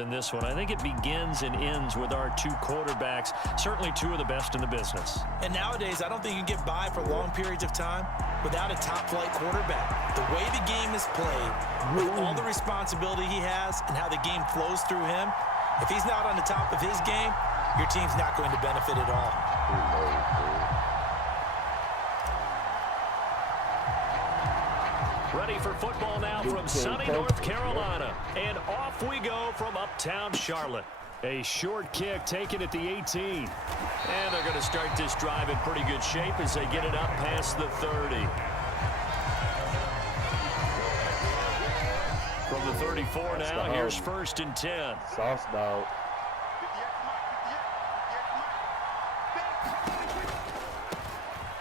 in this one. I think it begins and ends with our two quarterbacks, certainly two of the best in the business. And nowadays, I don't think you can get by for long periods of time without a top-flight quarterback. The way the game is played, with all the responsibility he has and how the game flows through him, if he's not on the top of his game, your team's not going to benefit at all. Ready for football now from sunny North Carolina. And off we go from uptown Charlotte. A short kick taken at the 18. And they're going to start this drive in pretty good shape as they get it up past the 30. From the 34 now, here's 1st and 10. Sauce dog.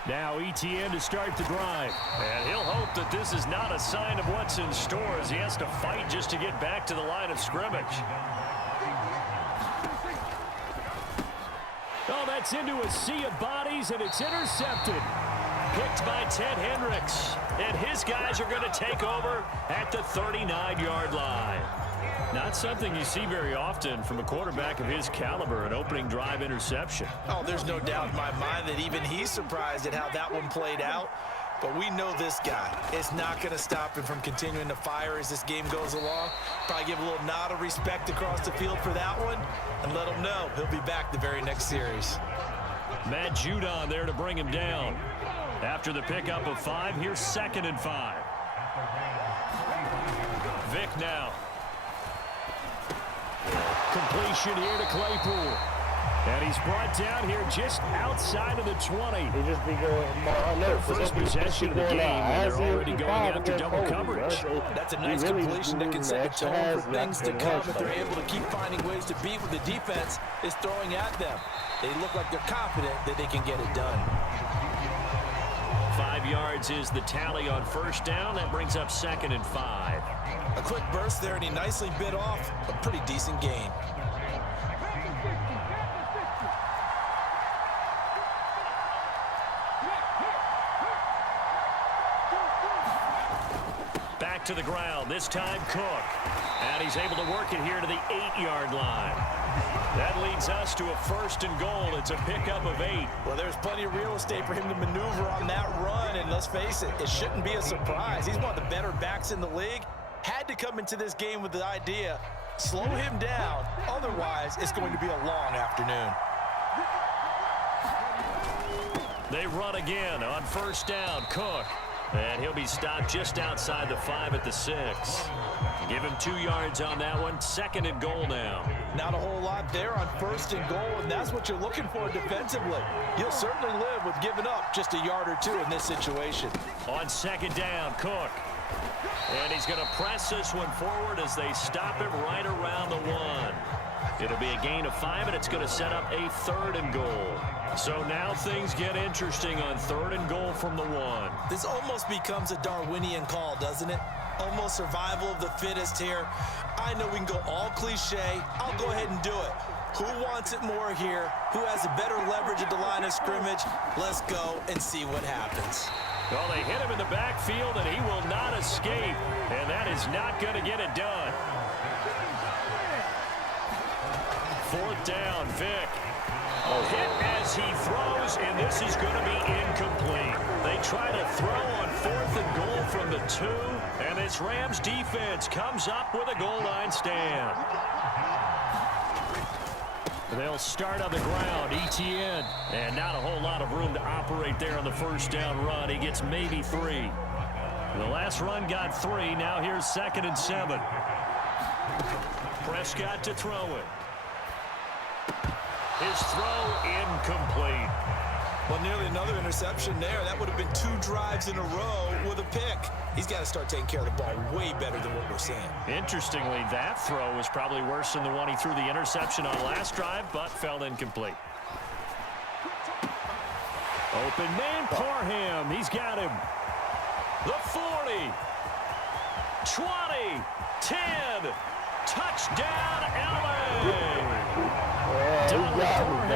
Now ETN to start the drive. And he'll hope that this is not a sign of what's in store as he has to fight just to get back to the line of scrimmage. Oh, that's into a sea of bodies, and it's intercepted. Picked by Ted Hendricks. And his guys are going to take over at the 39-yard line. Not something you see very often from a quarterback of his caliber, an opening drive interception. Oh, there's no doubt in my mind that even he's surprised at how that one played out. But we know this guy. It's not going to stop him from continuing to fire as this game goes along. Probably give a little nod of respect across the field for that one and let him know he'll be back the very next series. Matt Judon there to bring him down. After the pickup of 5, here's 2nd and 5. Vick now. Completion here to Claypool. And he's brought down here just outside of the 20. He just be going First possession of the game, and they're already going after double coverage. That's a nice completion that can set the tone for things to come if they're able to keep finding ways to beat what the defense is throwing at them. They look like they're confident that they can get it done. 5 yards is the tally on 1st down. That brings up 2nd and 5. A quick burst there, and he nicely bit off a pretty decent gain. Back to the ground, this time Cook. And he's able to work it here to the 8-yard line. That leads us to a 1st and goal. It's a pickup of 8. Well, there's plenty of real estate for him to maneuver on that run, and let's face it, it shouldn't be a surprise. He's one of the better backs in the league. Had to come into this game with the idea, slow him down, otherwise it's going to be a long afternoon. They run again on 1st down, Cook. And he'll be stopped just outside the 5 at the 6. Give him 2 yards on that one. 2nd and goal now. Not a whole lot there on 1st and goal, and that's what you're looking for defensively. You'll certainly live with giving up just a yard or 2 in this situation. On 2nd down, Cook. And he's going to press this one forward as they stop him right around the 1. It'll be a gain of 5, and it's going to set up a 3rd and goal. So now things get interesting on 3rd and goal from the 1. This almost becomes a Darwinian call, doesn't it? Almost survival of the fittest here. I know we can go all cliche. I'll go ahead and do it. Who wants it more here? Who has a better leverage at the line of scrimmage? Let's go and see what happens. Well, they hit him in the backfield, and he will not escape. And that is not going to get it done. 4th down, Vick. Hit as he throws, and this is going to be incomplete. They try to throw on 4th and goal from the 2, and this Rams defense comes up with a goal line stand. They'll start on the ground, ETN, and not a whole lot of room to operate there on the 1st down run. He gets maybe 3. The last run got 3. Now here's 2nd and 7. Prescott to throw it. His throw incomplete. Well, nearly another interception there. That would have been 2 drives in a row with a pick. He's got to start taking care of the ball way better than what we're seeing. Interestingly, that throw was probably worse than the one he threw the interception on last drive, but fell incomplete. Open man, Parham. He's got him. The 40. 20. 10. Touchdown, LA. Parham,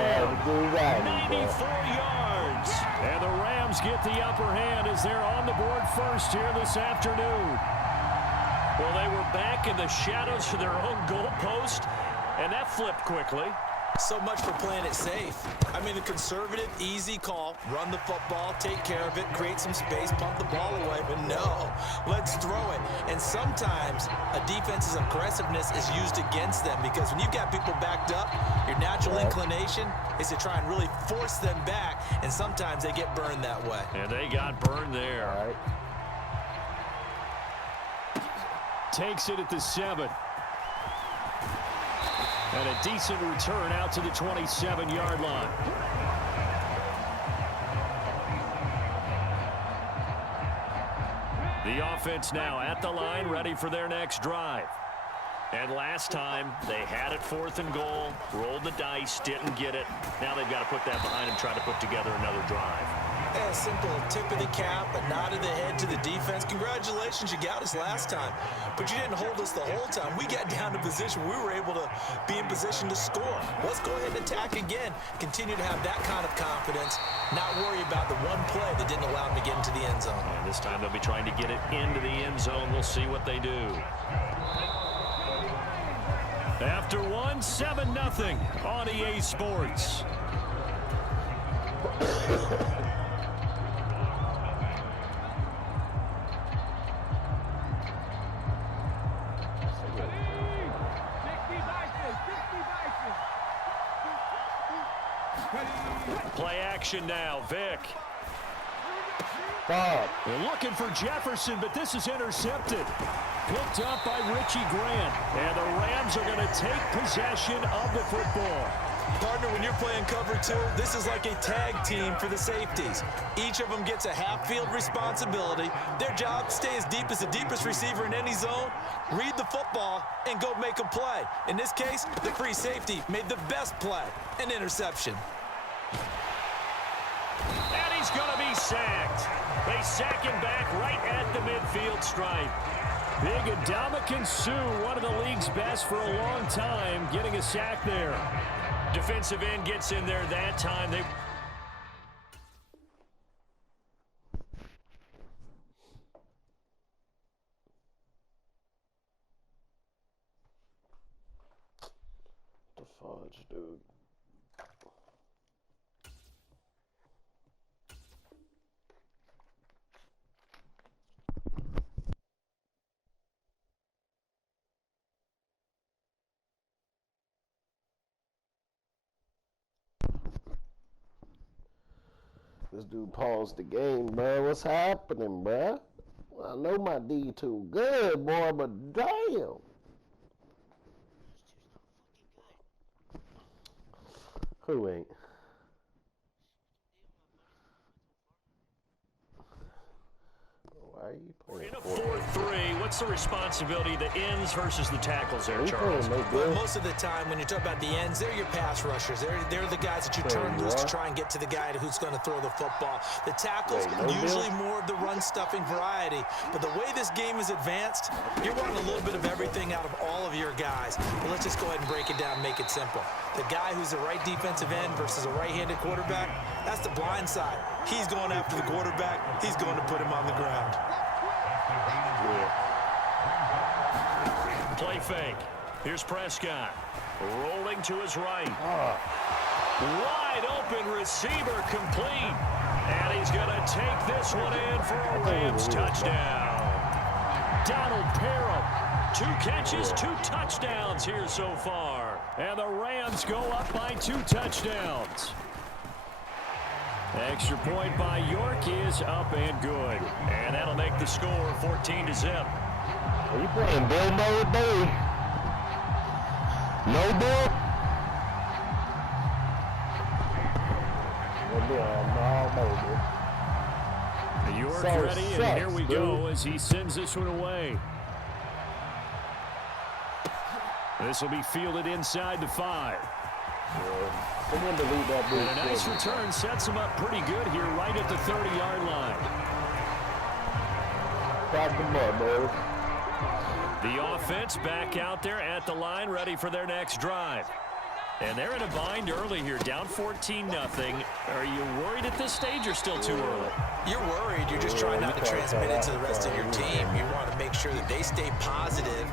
94 yards. And the Rams get the upper hand as they're on the board first here this afternoon. Well, they were back in the shadows of their own goalpost, and that flipped quickly. So much for playing it safe. I mean, the conservative, easy call, run the football, take care of it, create some space, pump the ball away. But no, let's throw it. And sometimes a defense's aggressiveness is used against them because when you've got people backed up, your natural inclination is to try and really force them back, and sometimes they get burned that way. And they got burned there. All right. Takes it at the 7. And a decent return out to the 27-yard line. The offense now at the line, ready for their next drive. And last time, they had it 4th and goal, rolled the dice, didn't get it. Now they've got to put that behind them, try to put together another drive. A simple tip of the cap, a nod of the head to the defense. Congratulations, you got us last time. But you didn't hold us the whole time. We got down to position. We were able to be in position to score. Let's go ahead and attack again. Continue to have that kind of confidence. Not worry about the one play that didn't allow them to get into the end zone. And this time they'll be trying to get it into the end zone. We'll see what they do. After one, 7-0 on EA Sports. Play action now, Vic. Bob. They're looking for Jefferson, but this is intercepted. Picked up by Richie Grant. And the Rams are going to take possession of the football. Partner, when you're playing cover 2, this is like a tag team for the safeties. Each of them gets a half-field responsibility. Their job, stay as deep as the deepest receiver in any zone, read the football, and go make a play. In this case, the free safety made the best play, an interception. And he's going to be sacked. They sack him back right at the midfield stripe. Big Ndamukong Suh, one of the league's best for a long time, getting a sack there. Defensive end gets in there that time. The fudge, dude. This dude paused the game, bro. What's happening, bro? I know my D too good, boy, but damn. Who ain't? Why are you playing? In a 4-3, what's the responsibility, the ends versus the tackles there, Charles? Well, most of the time, when you talk about the ends, they're your pass rushers. They're the guys that you turn loose to try and get to the guy who's going to throw the football. The tackles, usually more of the run-stuffing variety. But the way this game is advanced, you're wanting a little bit of everything out of all of your guys. But let's just go ahead and break it down and make it simple. The guy who's the right defensive end versus a right-handed quarterback, that's the blind side. He's going after the quarterback. He's going to put him on the ground. Play fake. Here's Prescott. Rolling to his right. Wide open receiver complete. And he's going to take this one in for a Rams touchdown. Donald Parham. 2 catches, 2 touchdowns here so far. And the Rams go up by 2 touchdowns. Extra point by York is up and good. And that'll make the score 14-0. Are you playing Bill mode, baby? No Bill? York So ready, and sucks, here we go as he sends this one away. This will be fielded inside the 5. Someone delete that dude. And a nice return sets him up pretty good here right at the 30-yard line. Crack them up, baby. The offense back out there at the line, ready for their next drive. And they're in a bind early here, down 14-0. Are you worried at this stage or still too early? You're worried. You're just trying not to transmit it to the rest of your team. You want to make sure that they stay positive.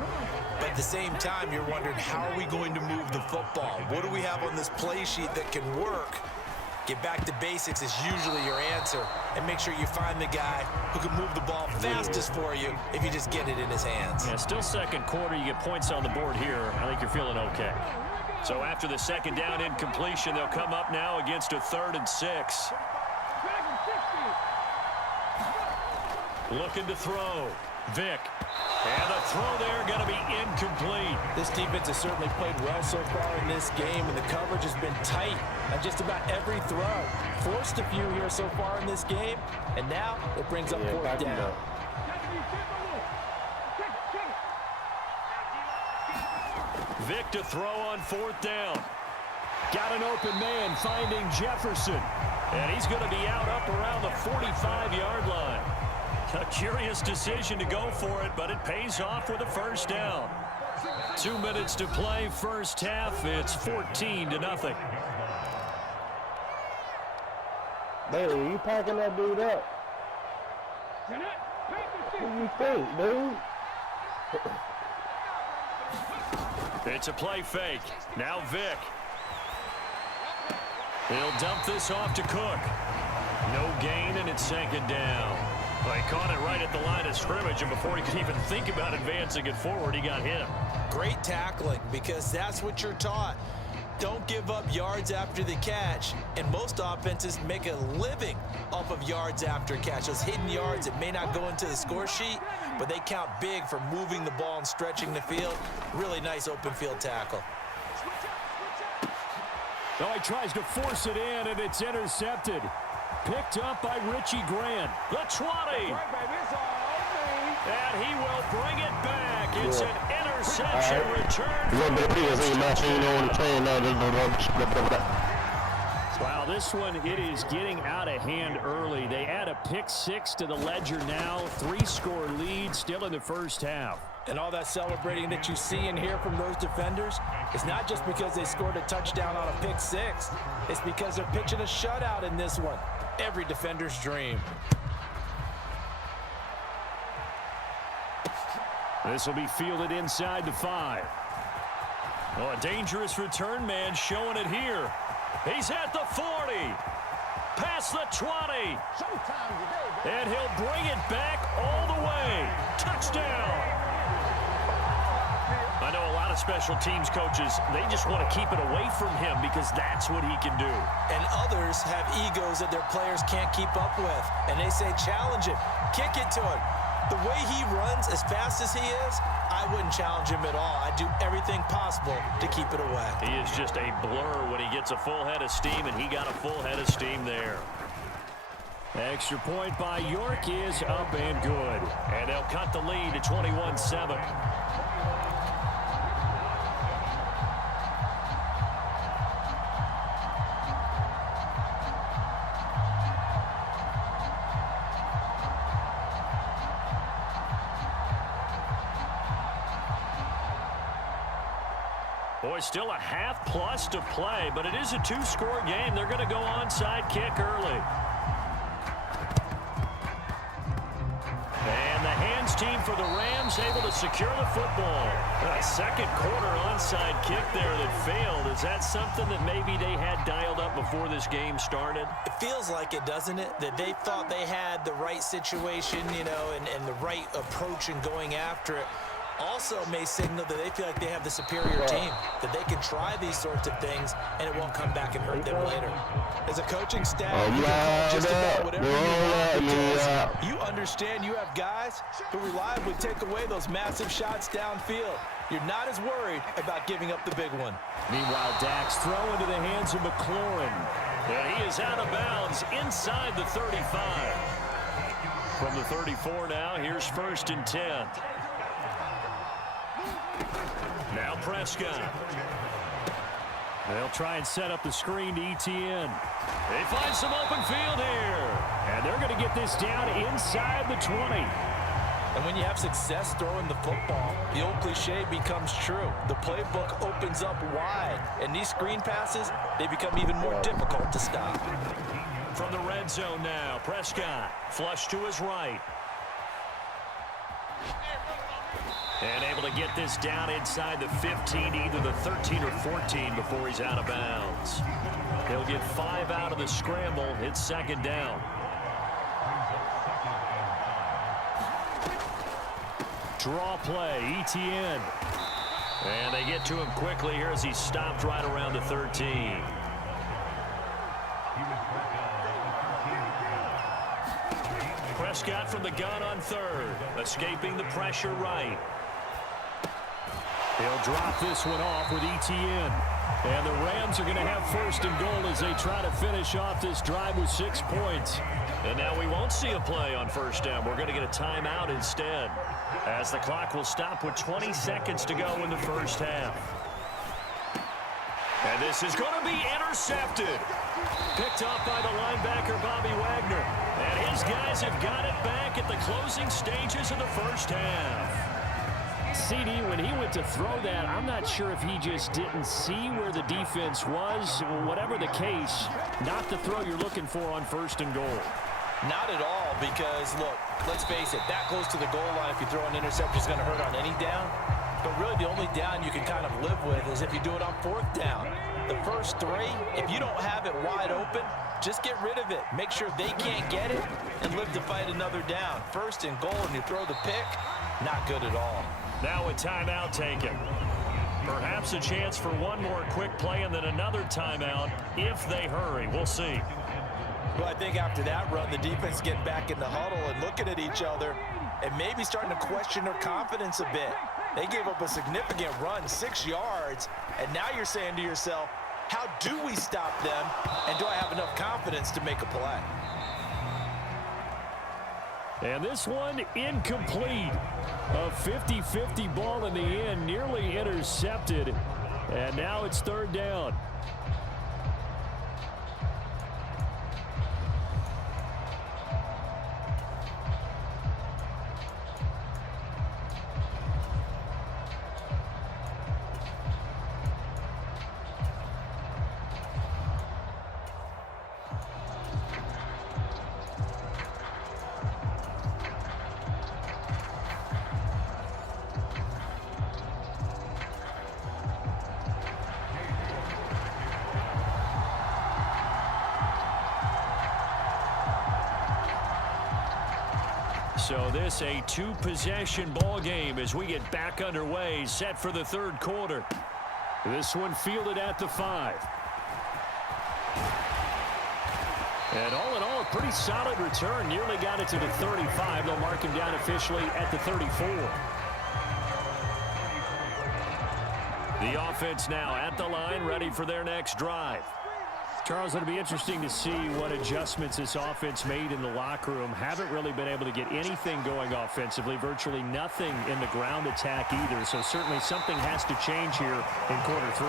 But at the same time, you're wondering, how are we going to move the football? What do we have on this play sheet that can work? Get back to basics is usually your answer. And make sure you find the guy who can move the ball fastest for you if you just get it in his hands. Yeah, still second quarter. You get points on the board here. I think you're feeling okay. So after the second down incompletion, they'll come up now against a 3rd and 6. Looking to throw. Vick. And the throw there going to be incomplete. This defense has certainly played well so far in this game, and the coverage has been tight on just about every throw. Forced a few here so far in this game, and now it brings up 4th down. Vick to throw on 4th down. Got an open man finding Jefferson. And he's going to be out up around the 45-yard line. A curious decision to go for it, but it pays off with a 1st down. 2 minutes to play, first half. It's 14-0. Bailey, you packing that dude up? What do you think, dude? It's a play fake. Now Vick. He'll dump this off to Cook. No gain, and it's 2nd down. Well, he caught it right at the line of scrimmage, and before he could even think about advancing it forward, he got hit. Great tackling, because that's what you're taught. Don't give up yards after the catch, and most offenses make a living off of yards after catch. Those hidden yards that may not go into the score sheet, but they count big for moving the ball and stretching the field. Really nice open field tackle. Oh, he tries to force it in, and it's intercepted. Picked up by Richie Grant. The 20. And he will bring it back. It's an interception return. Wow, this one, it is getting out of hand early. They add a pick 6 to the ledger now. 3-score lead still in the first half. And all that celebrating that you see and hear from those defenders is not just because they scored a touchdown on a pick 6. It's because they're pitching a shutout in this one. Every defender's dream. This will be fielded inside the 5. Oh, a dangerous return man showing it here. He's at the 40. Past the 20. And he'll bring it back all the way. Touchdown. I know a lot of special teams coaches, they just want to keep it away from him because that's what he can do. And others have egos that their players can't keep up with. And they say, challenge him, kick it to him. The way he runs as fast as he is, I wouldn't challenge him at all. I'd do everything possible to keep it away. He is just a blur when he gets a full head of steam, and he got a full head of steam there. Extra point by York is up and good. And they'll cut the lead to 21-7. Boy, still a half plus to play, but it is a 2-score game. They're going to go onside kick early. And the hands team for the Rams able to secure the football. A second quarter onside kick there that failed. Is that something that maybe they had dialed up before this game started? It feels like it, doesn't it? That they thought they had the right situation, you know, and the right approach in going after it. Also may signal that they feel like they have the superior team, that they can try these sorts of things and it won't come back and hurt them later. As a coaching staff, you can call just about whatever you want because you understand you have guys who reliably take away those massive shots downfield. You're not as worried about giving up the big one. Meanwhile, Dax throw into the hands of McLaurin. And he is out of bounds inside the 35. From the 34 now, here's 1st and 10. Now Prescott. They'll try and set up the screen to ETN. They find some open field here. And they're going to get this down inside the 20. And when you have success throwing the football, the old cliche becomes true. The playbook opens up wide, and these screen passes, they become even more difficult to stop. From the red zone now, Prescott, flush to his right. And able to get this down inside the 15, either the 13 or 14 before he's out of bounds. He'll get 5 out of the scramble. It's second down. Draw play, ETN. And they get to him quickly here as he stopped right around the 13. Prescott from the gun on third, escaping the pressure right. He'll drop this one off with ETN. And the Rams are going to have first and goal as they try to finish off this drive with 6 points. And now we won't see a play on first down. We're going to get a timeout instead, as the clock will stop with 20 seconds to go in the first half. And this is going to be intercepted. Picked up by the linebacker, Bobby Wagner. And his guys have got it back at the closing stages of the first half. CD, when he went to throw that, I'm not sure if he just didn't see where the defense was. Whatever the case, not the throw you're looking for on first and goal. Not at all, because, look, let's face it, that close to the goal line, if you throw an interception, is going to hurt on any down. But really, the only down you can kind of live with is if you do it on fourth down. The first 3, if you don't have it wide open, just get rid of it. Make sure they can't get it and live to fight another down. First and goal, and you throw the pick, not good at all. Now a timeout taken. Perhaps a chance for one more quick play and then another timeout if they hurry. We'll see. Well, I think after that run, the defense getting back in the huddle and looking at each other and maybe starting to question their confidence a bit. They gave up a significant run, 6 yards, and now you're saying to yourself, how do we stop them, and do I have enough confidence to make a play? And this one incomplete. A 50-50 ball in the end, nearly intercepted. And now it's third down. So this a 2-possession ball game as we get back underway, set for the third quarter. This one fielded at the 5. And all in all, a pretty solid return. Nearly got it to the 35. They'll mark him down officially at the 34. The offense now at the line, ready for their next drive. Charles, it'll be interesting to see what adjustments this offense made in the locker room. Haven't really been able to get anything going offensively, virtually nothing in the ground attack either. So certainly something has to change here in quarter 3.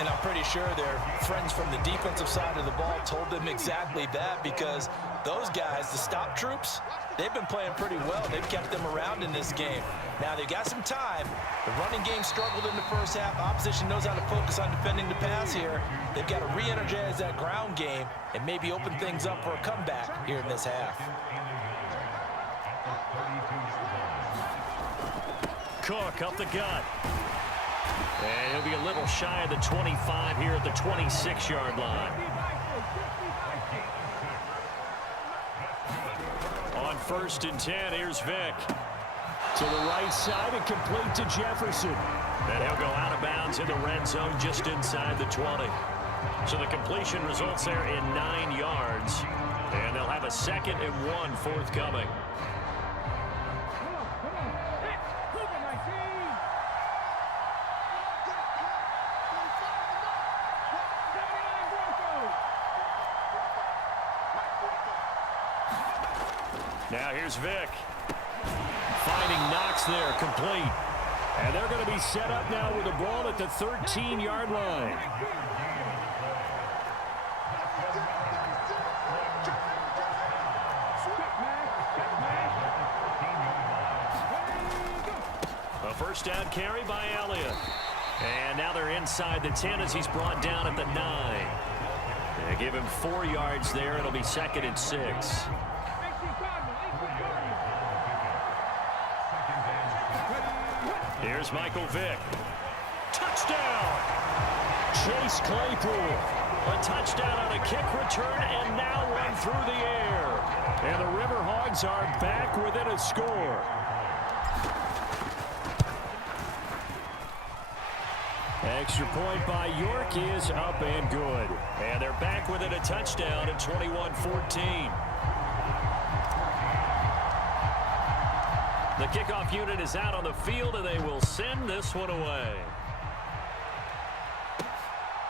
And I'm pretty sure their friends from the defensive side of the ball told them exactly that, because those guys, the stop troops, they've been playing pretty well. They've kept them around in this game. Now they've got some time. The running game struggled in the first half. Opposition knows how to focus on defending the pass here. They've got to re-energize that ground game and maybe open things up for a comeback here in this half. Cook up the gut. And he'll be a little shy of the 25 here at the 26-yard line. On 1st and 10, here's Vick. To the right side and complete to Jefferson. And he'll go out of bounds in the red zone just inside the 20. So the completion results there in 9 yards. And they'll have a 2nd and 1 forthcoming. Now here's Vick. Finding Knox there, complete. And they're going to be set up now with the ball at the 13-yard line. first down carry by Elliott. And now they're inside the 10 as he's brought down at the 9. They give him 4 yards there. It'll be 2nd and 6. Here's Michael Vick. Touchdown! Chase Claypool. A touchdown on a kick return and now run through the air. And the Riverhogs are back within a score. Extra point by York is up and good. And they're back within a touchdown at 21-14. The kickoff unit is out on the field, and they will send this one away.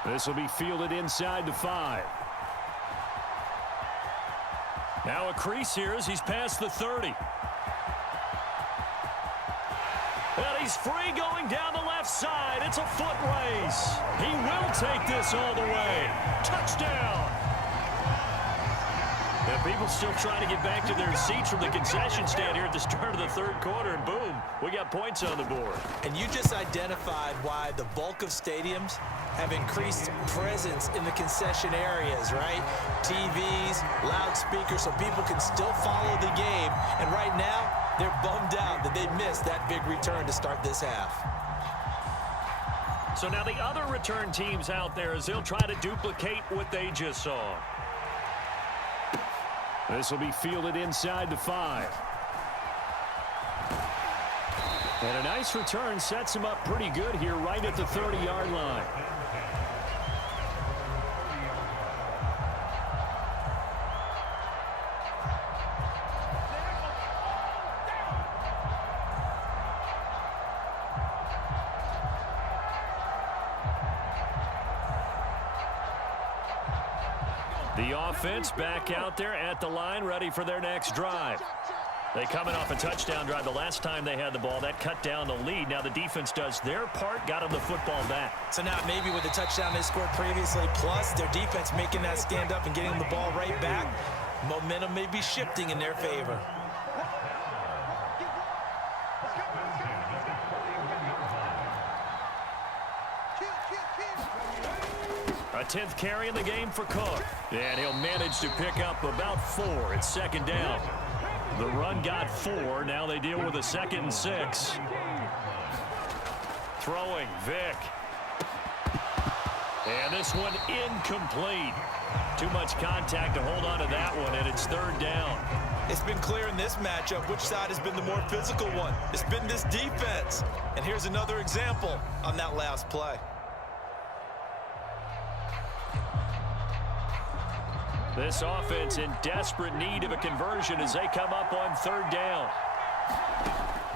This will be fielded inside the 5. Now a crease here as he's past the 30. And he's free going down the left side. It's a foot race. He will take this all the way. Touchdown. And people still trying to get back to their seats from the concession stand here at the start of the 3rd quarter, and boom, we got points on the board. And you just identified why the bulk of stadiums have increased presence in the concession areas, right? TVs, loudspeakers, so people can still follow the game. And right now, they're bummed out that they missed that big return to start this half. So now the other return teams out there as they'll try to duplicate what they just saw. This will be fielded inside the 5. And a nice return sets him up pretty good here right at the 30-yard line. The offense back out there at the line, ready for their next drive. They coming off a touchdown drive. The last time they had the ball, that cut down the lead. Now the defense does their part, got them the football back. So now maybe with the touchdown they scored previously, plus their defense making that stand up and getting the ball right back, momentum may be shifting in their favor. A 10th carry in the game for Cook. And he'll manage to pick up about 4. It's 2nd down. The run got 4. Now they deal with a 2nd and 6. Throwing, Vick. And this one incomplete. Too much contact to hold on to that one, and it's 3rd down. It's been clear in this matchup which side has been the more physical one. It's been this defense. And here's another example on that last play. This offense in desperate need of a conversion as they come up on 3rd down.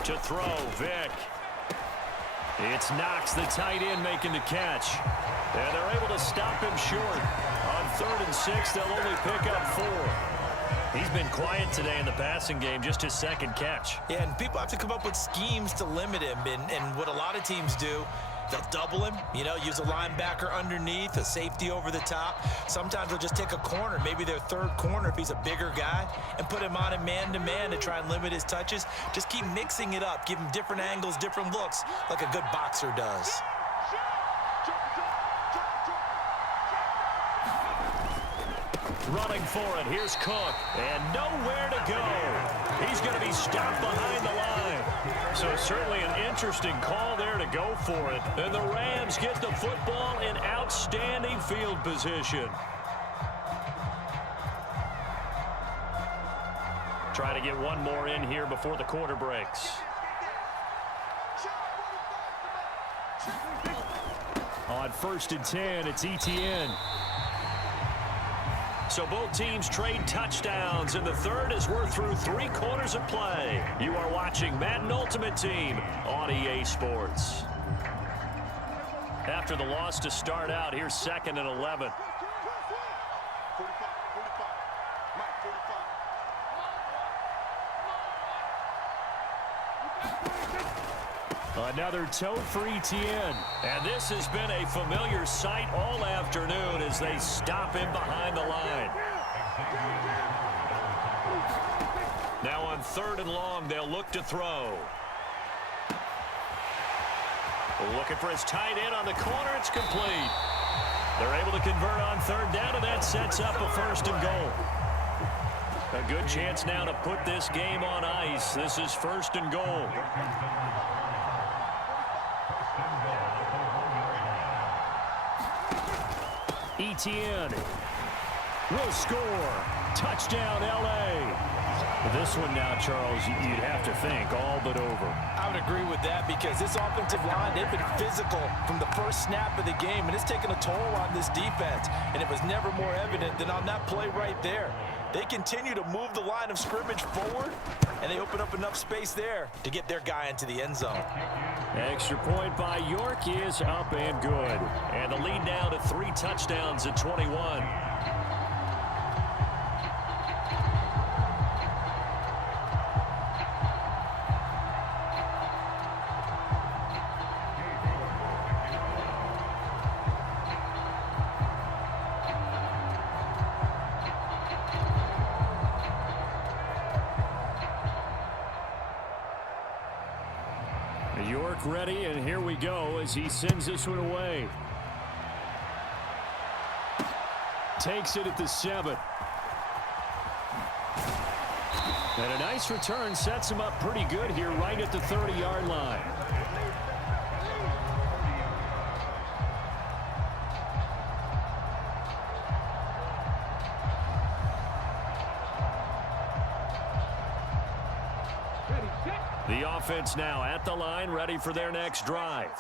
To throw, Vick. It's Knox, the tight end, making the catch. And they're able to stop him short. On 3rd and 6, they'll only pick up 4. He's been quiet today in the passing game, just his 2nd catch. Yeah, and people have to come up with schemes to limit him. And what a lot of teams do, they'll double him, use a linebacker underneath, a safety over the top. Sometimes they'll just take a corner, maybe their 3rd corner if he's a bigger guy, and put him on a man-to-man to try and limit his touches. Just keep mixing it up, give him different angles, different looks, like a good boxer does. Running for it, here's Cook, and nowhere to go. He's going to be stopped behind the line. So certainly an interesting call there to go for it. And the Rams get the football in outstanding field position. Try to get one more in here before the quarter breaks. On 1st and 10, it's Etienne. So both teams trade touchdowns, and the 3rd as we're through 3 quarters of play. You are watching Madden Ultimate Team on EA Sports. After the loss to start out, here's 2nd and 11. Another tote for Etienne. And this has been a familiar sight all afternoon as they stop him behind the line. Now on 3rd and long, they'll look to throw. Looking for his tight end on the corner. It's complete. They're able to convert on third down, and that sets up a first and goal. A good chance now to put this game on ice. This is first and goal. Etienne will score. Touchdown, L.A. This one now, Charles, you'd have to think all but over. I would agree with that because this offensive line, they've been physical from the first snap of the game, and it's taken a toll on this defense, and it was never more evident than on that play right there. They continue to move the line of scrimmage forward, and they open up enough space there to get their guy into the end zone. Extra point by York is up and good. And the lead now to 3 touchdowns at 21. York ready, and here we go as he sends this one away. Takes it at the 7. And a nice return sets him up pretty good here right at the 30-yard line. The offense now at the line, ready for their next drive.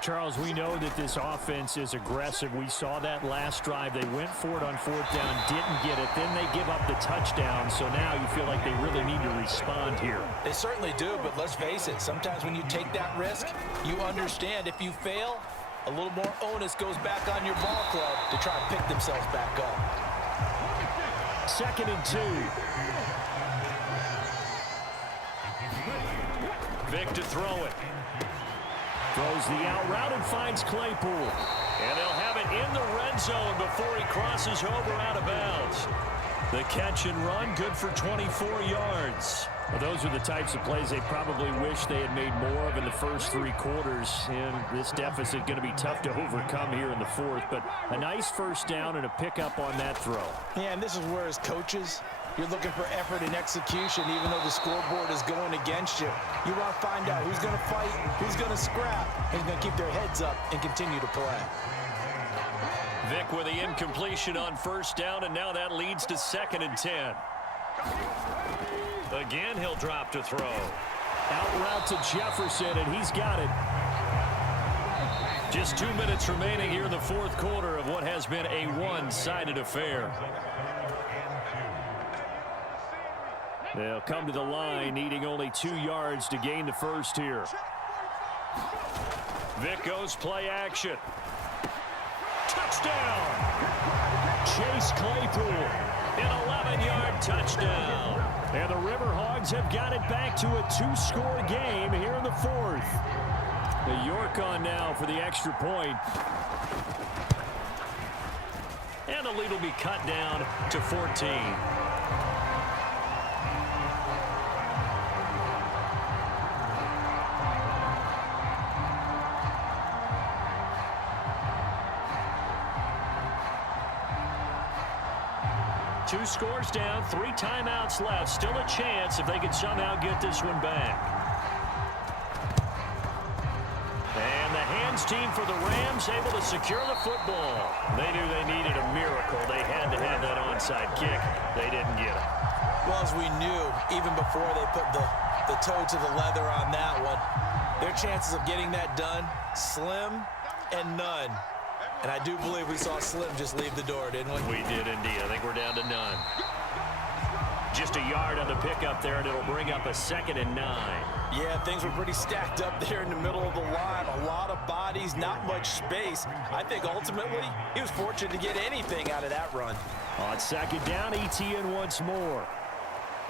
Charles, we know that this offense is aggressive. We saw that last drive. They went for it on fourth down, didn't get it. Then they give up the touchdown. So now you feel like they really need to respond here. They certainly do, but let's face it. Sometimes when you take that risk, you understand if you fail, a little more onus goes back on your ball club to try and pick themselves back up. 2nd and 2. Vic to throw it. Throws the out route and finds Claypool. And they'll have it in the red zone before he crosses over out of bounds. The catch and run, good for 24 yards. Well, those are the types of plays they probably wish they had made more of in the first 3 quarters. And this deficit going to be tough to overcome here in the 4th. But a nice first down and a pickup on that throw. Yeah, and this is where as coaches, you're looking for effort and execution, even though the scoreboard is going against you. You want to find out who's going to fight, who's going to scrap, who's going to keep their heads up and continue to play. Vic with the incompletion on first down, and now that leads to 2nd and 10. Again, he'll drop to throw. Out route to Jefferson, and he's got it. Just 2 minutes remaining here in the 4th quarter of what has been a one-sided affair. They'll come to the line, needing only 2 yards to gain the first here. Vic goes play action. Touchdown! Chase Claypool, an 11-yard touchdown. And the Riverhogs have got it back to a 2-score game here in the 4th. The York on now for the extra point. And the lead will be cut down to 14. Two scores down, 3 timeouts left. Still a chance if they could somehow get this one back. And the hands team for the Rams able to secure the football. They knew they needed a miracle. They had to have that onside kick. They didn't get it. Well, as we knew, even before they put the toe to the leather on that one, their chances of getting that done, slim and none. And I do believe we saw Slim just leave the door, didn't we? We did indeed. I think we're down to none. Just a yard on the pickup there, and it'll bring up a 2nd and 9. Yeah, things were pretty stacked up there in the middle of the line. A lot of bodies, not much space. I think ultimately he was fortunate to get anything out of that run. On 2nd down, Etienne once more.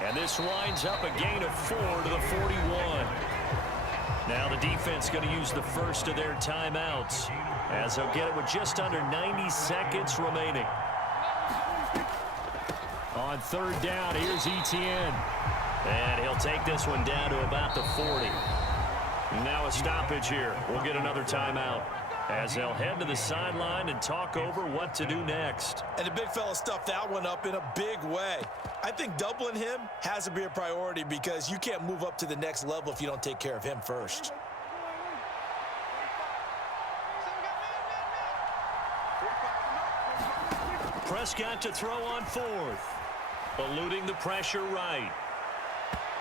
And this winds up a gain of 4 to the 41. Now the defense going to use the first of their timeouts, as they'll get it with just under 90 seconds remaining. On 3rd down, here's Etienne. And he'll take this one down to about the 40. Now a stoppage here. We'll get another timeout as they'll head to the sideline and talk over what to do next. And the big fella stuffed that one up in a big way. I think doubling him has to be a priority because you can't move up to the next level if you don't take care of him first. Prescott to throw on fourth. Eluding the pressure right.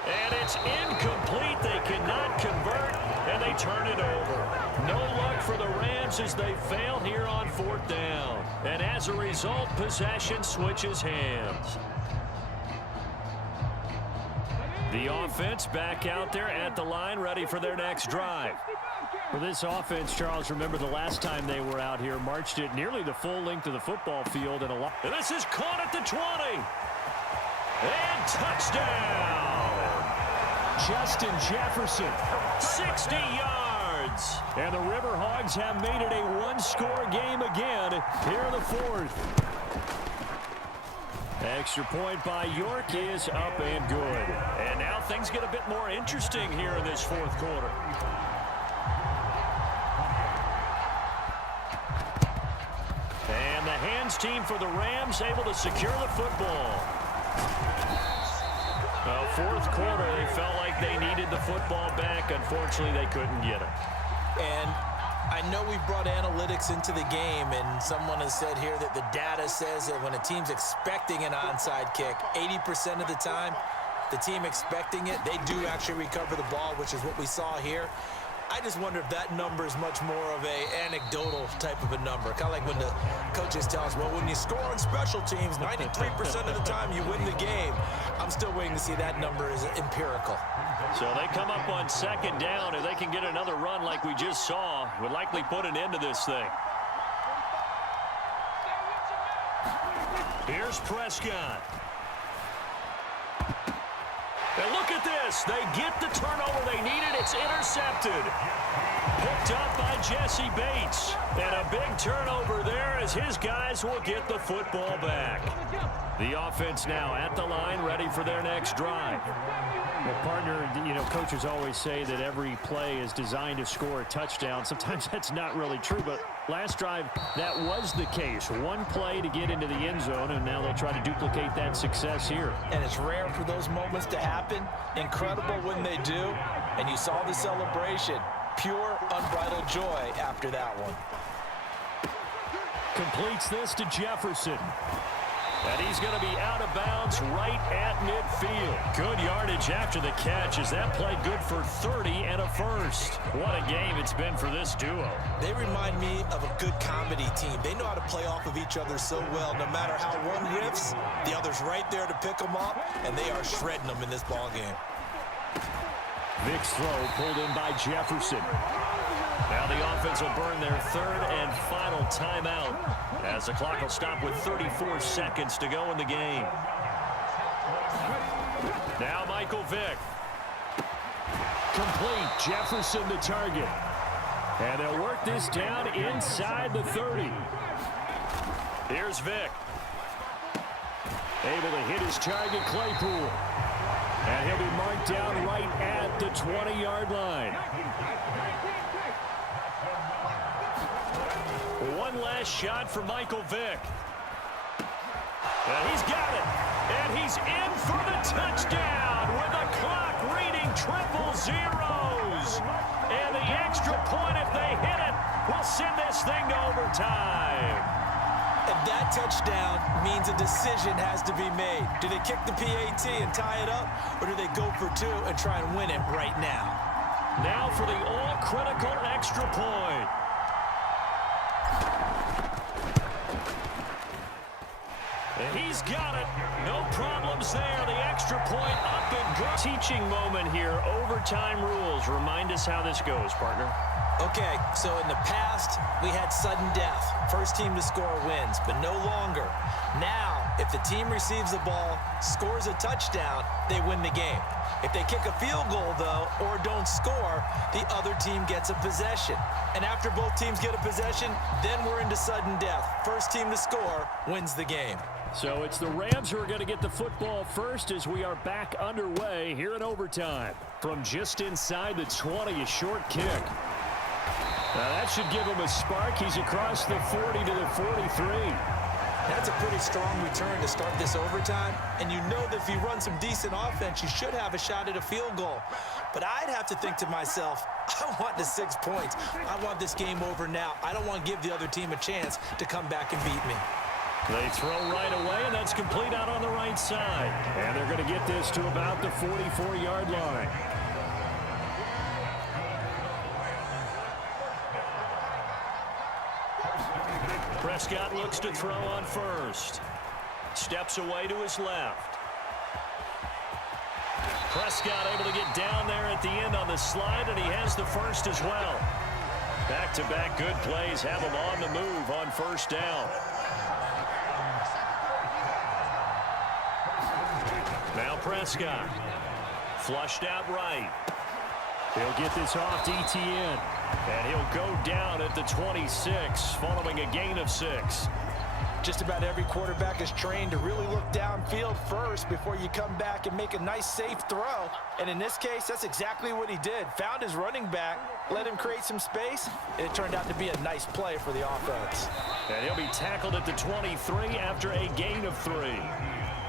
And it's incomplete. They cannot convert, and they turn it over. No luck for the Rams as they fail here on fourth down. And as a result, possession switches hands. The offense back out there at the line, ready for their next drive. For this offense, Charles, remember the last time they were out here, marched it nearly the full length of the football field. And this is caught at the 20. And touchdown. Justin Jefferson. 60 yards. And the Riverhogs have made it a one-score game again here in the fourth. Extra point by York is up and good. And now things get a bit more interesting here in this fourth quarter. And the hands team for the Rams able to secure the football. Fourth quarter, they felt like they needed the football back. Unfortunately, they couldn't get it. And I know we brought analytics into the game, and someone has said here that the data says that when a team's expecting an onside kick, 80% of the time, the team expecting it, they do actually recover the ball, which is what we saw here. I just wonder if that number is much more of a anecdotal type of a number. Kind of like when the coaches tell us, well, when you score on special teams, 93% of the time you win the game. I'm still waiting to see that number is empirical. So they come up on second down, and they can get another run like we just saw. Would likely put an end to this thing. Here's Prescott. And look at this. They get the turnover they needed. It's intercepted. Picked up by Jesse Bates. And a big turnover there as his guys will get the football back. The offense now at the line, ready for their next drive. Well, partner, coaches always say that every play is designed to score a touchdown. Sometimes that's not really true, but last drive, that was the case. One play to get into the end zone, and now they'll try to duplicate that success here. And it's rare for those moments to happen. Incredible when they do. And you saw the celebration. Pure, unbridled joy after that one. Completes this to Jefferson. And he's going to be out of bounds right at midfield. Good yardage after the catch as that play good for 30 and a first. What a game it's been for this duo. They remind me of a good comedy team. They know how to play off of each other so well. No matter how one riffs, the other's right there to pick them up, and they are shredding them in this ball game. Vic's throw pulled in by Jefferson. Now the offense will burn their third and final timeout as the clock will stop with 34 seconds to go in the game. Now Michael Vick. Complete. Jefferson the target. And they'll work this down inside the 30. Here's Vick. Able to hit his target, Claypool. And he'll be marked down right at the 20-yard line. One last shot for Michael Vick. And he's got it. And he's in for the touchdown with the clock reading triple zeros. And the extra point, if they hit it, will send this thing to overtime. And that touchdown means a decision has to be made. Do they kick the PAT and tie it up, or do they go for two and try and win it right now? Now for the all-critical extra point. And he's got it. No problems there. The extra point up and go. Teaching moment here. Overtime rules. Remind us how this goes, partner. Okay, so in the past, we had sudden death. First team to score wins, but no longer. Now, If the team receives the ball, scores a touchdown, they win the game. If they kick a field goal, though, or don't score, the other team gets a possession. And after both teams get a possession, then we're into sudden death. First team to score wins the game. So it's the Rams who are going to get the football first as we are back underway here in overtime. From just inside the 20, a short kick. Now that should give him a spark. He's across the 40 to the 43. That's a pretty strong return to start this overtime. And you know that if you run some decent offense, you should have a shot at a field goal. But I'd have to think to myself, I want the 6 points. I want this game over now. I don't want to give the other team a chance to come back and beat me. They throw right away, and that's complete out on the right side. And they're going to get this to about the 44-yard line. Prescott looks to throw on first. Steps away to his left. Prescott able to get down there at the end on the slide, and he has the first as well. Back-to-back good plays have him on the move on first down. Now Prescott. Flushed out right. He'll get this off to Etienne. And he'll go down at the 26 following a gain of 6. Just about every quarterback is trained to really look downfield first before you come back and make a nice, safe throw. And in this case, that's exactly what he did. Found his running back, let him create some space, and it turned out to be a nice play for the offense. And he'll be tackled at the 23 after a gain of 3.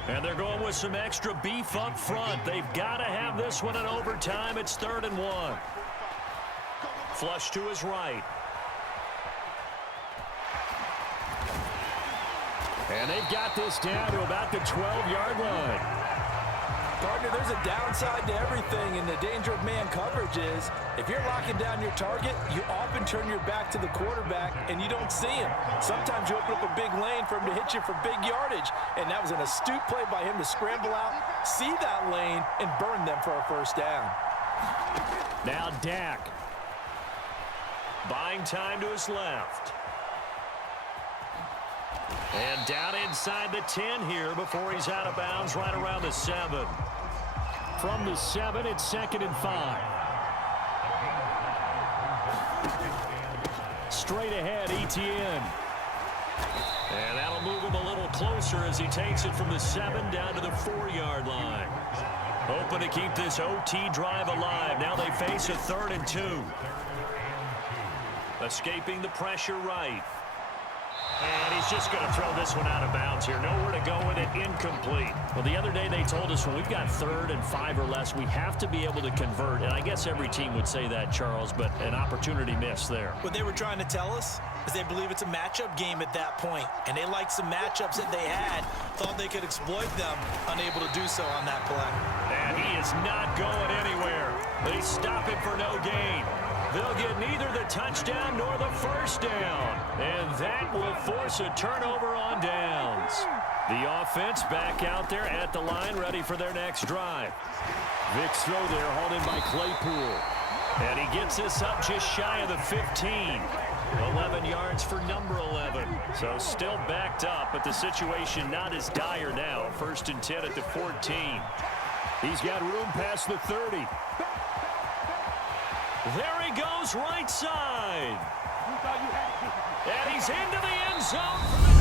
And they're going with some extra beef up front. They've got to have this one in overtime. It's 3rd and 1. Flush to his right. And they've got this down to about the 12-yard line. Partner, there's a downside to everything, and the danger of man coverage is if you're locking down your target, you often turn your back to the quarterback and you don't see him. Sometimes you open up a big lane for him to hit you for big yardage, and that was an astute play by him to scramble out, see that lane, and burn them for a first down. Now Dak. Buying time to his left. And down inside the 10 here before he's out of bounds right around the 7. From the 7, it's 2nd and 5. Straight ahead, Etienne. And that'll move him a little closer as he takes it from the 7 down to the 4-yard line. Hoping to keep this OT drive alive. Now they face a 3rd and 2. Escaping the pressure right. And he's just going to throw this one out of bounds here. Nowhere to go with it. Incomplete. Well, the other day they told us when we've got 3rd and 5 or less, we have to be able to convert. And I guess every team would say that, Charles, but an opportunity missed there. What they were trying to tell us is they believe it's a matchup game at that point. And they liked some matchups that they had, thought they could exploit them, unable to do so on that play. And he is not going anywhere. They stop him for no gain. They'll get neither the touchdown nor the first down. And that will force a turnover on downs. The offense back out there at the line, ready for their next drive. Vick's throw there, hauled in by Claypool. And he gets this up just shy of the 15. 11 yards for number 11. So still backed up, but the situation not as dire now. 1st and 10 at the 14. He's got room past the 30. There he goes, right side. And he's into the end zone for the